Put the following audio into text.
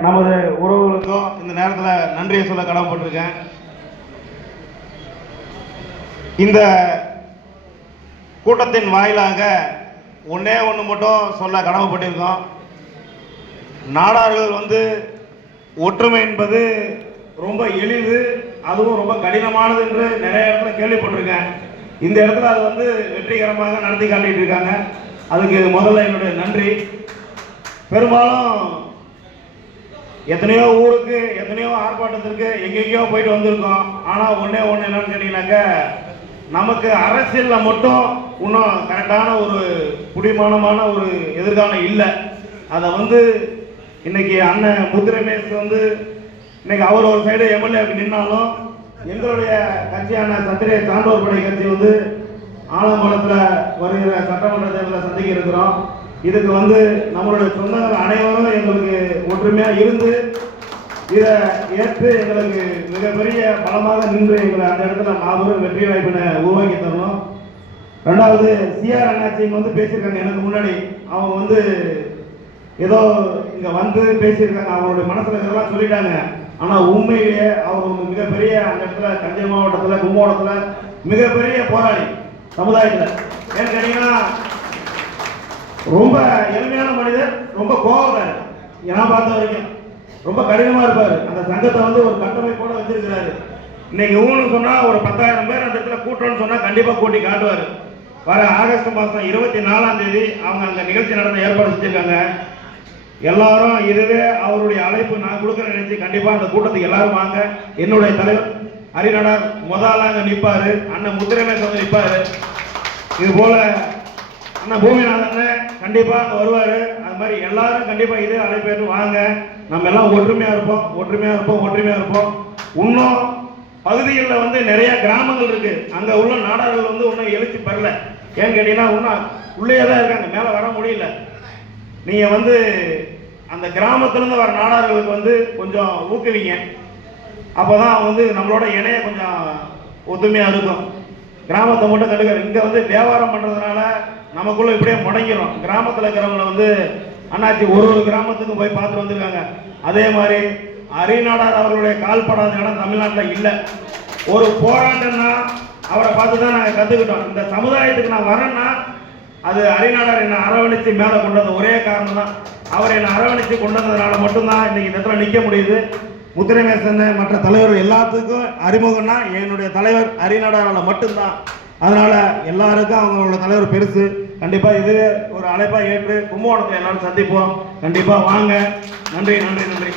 நமது உறவுகளுக்கும் இந்த நேரத்தில் நன்றியை சொல்ல கடமைப்பட்டிருக்கேன். இந்த கூட்டத்தின் வாயிலாக ஒன்றே ஒன்று மட்டும் சொல்ல கடமைப்பட்டிருக்கோம். நாடார்கள் வந்து ஒற்றுமை என்பது ரொம்ப எளிது அதுவும் ரொம்ப கடினமானது என்று நிறைய இடத்துல கேள்விப்பட்டிருக்கேன். இந்த இடத்துல அது வந்து வெற்றிகரமாக நடத்தி காட்டிட்டு இருக்காங்க. அதுக்கு முதல்ல என்னுடைய நன்றி. பெரும்பாலும் எத்தனையோ ஊருக்கு எத்தனையோ ஆர்ப்பாட்டத்திற்கு எங்கெங்கேயோ போயிட்டு வந்திருக்கோம். ஆனால் ஒன்றே ஒன்று என்னன்னு கேட்டீங்கன்னாக்க நமக்கு அரசியலில் மட்டும் இன்னும் கரெக்டான ஒரு குடிமானமான ஒரு எதிர்காலம் இல்லை. அதை வந்து இன்னைக்கு அண்ணன் முத்துரமேஷ் வந்து இன்னைக்கு அவர் ஒரு சைடு எம்எல்ஏ நின்னாலும் எங்களுடைய கட்சியான சத்திரிய சான்றோர் படை கட்சி வந்து ஆலமரத்தில் வருகிற சட்டமன்ற தேர்தலை சந்திக்க இருக்கிறோம். இதுக்கு வந்து நம்மளுடைய சொந்தங்கள் அனைவரும் எங்களுக்கு ஒற்றுமையாக இருந்து இதை ஏற்று எங்களுக்கு மிகப்பெரிய பலமாக நின்று எங்களை அந்த இடத்துல மாபெரும் வெற்றி வாய்ப்பினை உருவாக்கி தரணும். ரெண்டாவது சிஆர் அண்ணாச்சிங்க வந்து பேசியிருக்காங்க. எனக்கு முன்னாடி அவங்க வந்து ஏதோ இங்கே வந்து பேசியிருக்காங்க. அவங்களுடைய மனசில் இதெல்லாம் சொல்லிட்டாங்க. ஆனால் உண்மையிலேயே அவர் மிகப்பெரிய அந்த இடத்துல தஞ்சை மாவட்டத்தில் கும்பகோணத்தில் மிகப்பெரிய போராளி சமுதாயத்தில். ஏன்னு கேட்டீங்கன்னா ரொம்ப எளிமையான மனிதர் ரொம்ப கோபக்காரர் நான் பார்த்த வரைக்கும் ரொம்ப கடினமா இருப்பாரு. அந்த சங்கத்தை வந்து ஒரு கட்டமைப்போட வச்சிருக்கிறாரு. இன்னைக்கு ஊன்னு சொன்னா ஒரு பத்தாயிரம் பேர் அந்த இடத்துல கூட்டம்னு சொன்னா கண்டிப்பா கூட்டி காட்டுவாரு. வர ஆகஸ்ட் மாதம் இருபத்தி நாலாம் தேதி அவங்க அங்க நிகழ்ச்சி நடந்த ஏற்பாடு செஞ்சிருக்காங்க. எல்லாரும் இதுவே அவருடைய அழைப்பு நான் கொடுக்குற நினைச்சு கண்டிப்பா அந்த கூட்டத்துக்கு எல்லாரும் வாங்க. என்னுடைய தலைவர் ஹரிநடர் முதல்ல நிற்பாரு அண்ணன் முத்திரமே வந்து நிற்பாரு இது போல ஆனால் பூமிநாதன் கண்டிப்பாக வருவார். அது மாதிரி எல்லாரும் கண்டிப்பாக இதே அழைப்பேற்று வாங்க. நம்ம எல்லாம் ஒற்றுமையாக இருப்போம். ஒற்றுமையாக இருப்போம். ஒற்றுமையாக இருப்போம். இன்னும் பகுதிகளில் வந்து நிறைய கிராமங்கள் இருக்குது அங்கே உள்ள நாடார்கள் வந்து இன்னும் எழுச்சி பெறல. ஏன்னு கேட்டீங்கன்னா இன்னும் உள்ளே தான் இருக்காங்க. மேலே வர முடியல. நீங்கள் வந்து அந்த கிராமத்துலேருந்து வர நாடார்களுக்கு வந்து கொஞ்சம் ஊக்குவிங்க. அப்பதான் வந்து நம்மளோட இணைய கொஞ்சம் ஒத்துமையாக இருக்கும். கிராமத்தை மட்டும் கண்டுக்க இங்கே வந்து வியாபாரம் பண்ணுறதுனால நமக்குள்ளே இப்படியே முடங்கிரும். கிராமத்தில் இருக்கிறவங்கள வந்து அண்ணாச்சி ஒரு ஒரு கிராமத்துக்கும் போய் பார்த்துட்டு வந்திருக்காங்க. அதே மாதிரி அரிநாடார் அவர்களுடைய கால்படாத இடம் தமிழ்நாட்டில் இல்லை. ஒரு போராட்டம்னா அவரை பார்த்து தான் நாங்கள் கற்றுக்கிட்டோம் இந்த சமுதாயத்துக்கு நான் வரேன்னா அது அரிநாடார் என்னை அரவணைத்து மேலே கொண்டு வந்த ஒரே காரணம் தான் அவர் என்னை அரவணைத்து கொண்டு வந்ததுனால மட்டும்தான் இன்னைக்கு இந்த இடத்துல நிற்க முடியுது. முத்திரமேசன் மற்ற தலைவர் எல்லாத்துக்கும் அறிமுகம்னா என்னுடைய தலைவர் அரிநாடாரால் மட்டும்தான். அதனால் எல்லாருக்கும் அவங்களோட தலைவர் பெருசு. கண்டிப்பாக இதுவே ஒரு அழைப்பாக ஏற்று கும்பகோணத்தில் எல்லாரும் சந்திப்போம். கண்டிப்பாக வாங்க. நன்றி நன்றி நன்றி.